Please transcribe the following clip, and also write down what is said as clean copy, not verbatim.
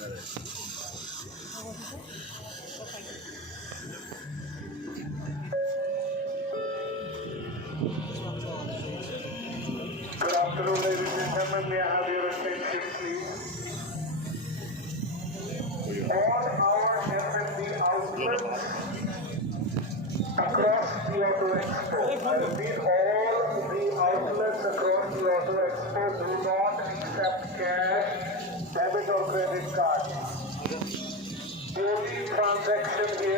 Good afternoon, ladies and gentlemen. May I have your attention, please? All our F&B outlets across the Auto Expo. I repeat, all the outlets across the Auto Expo do not accept cash, debit or credit card. The only transaction here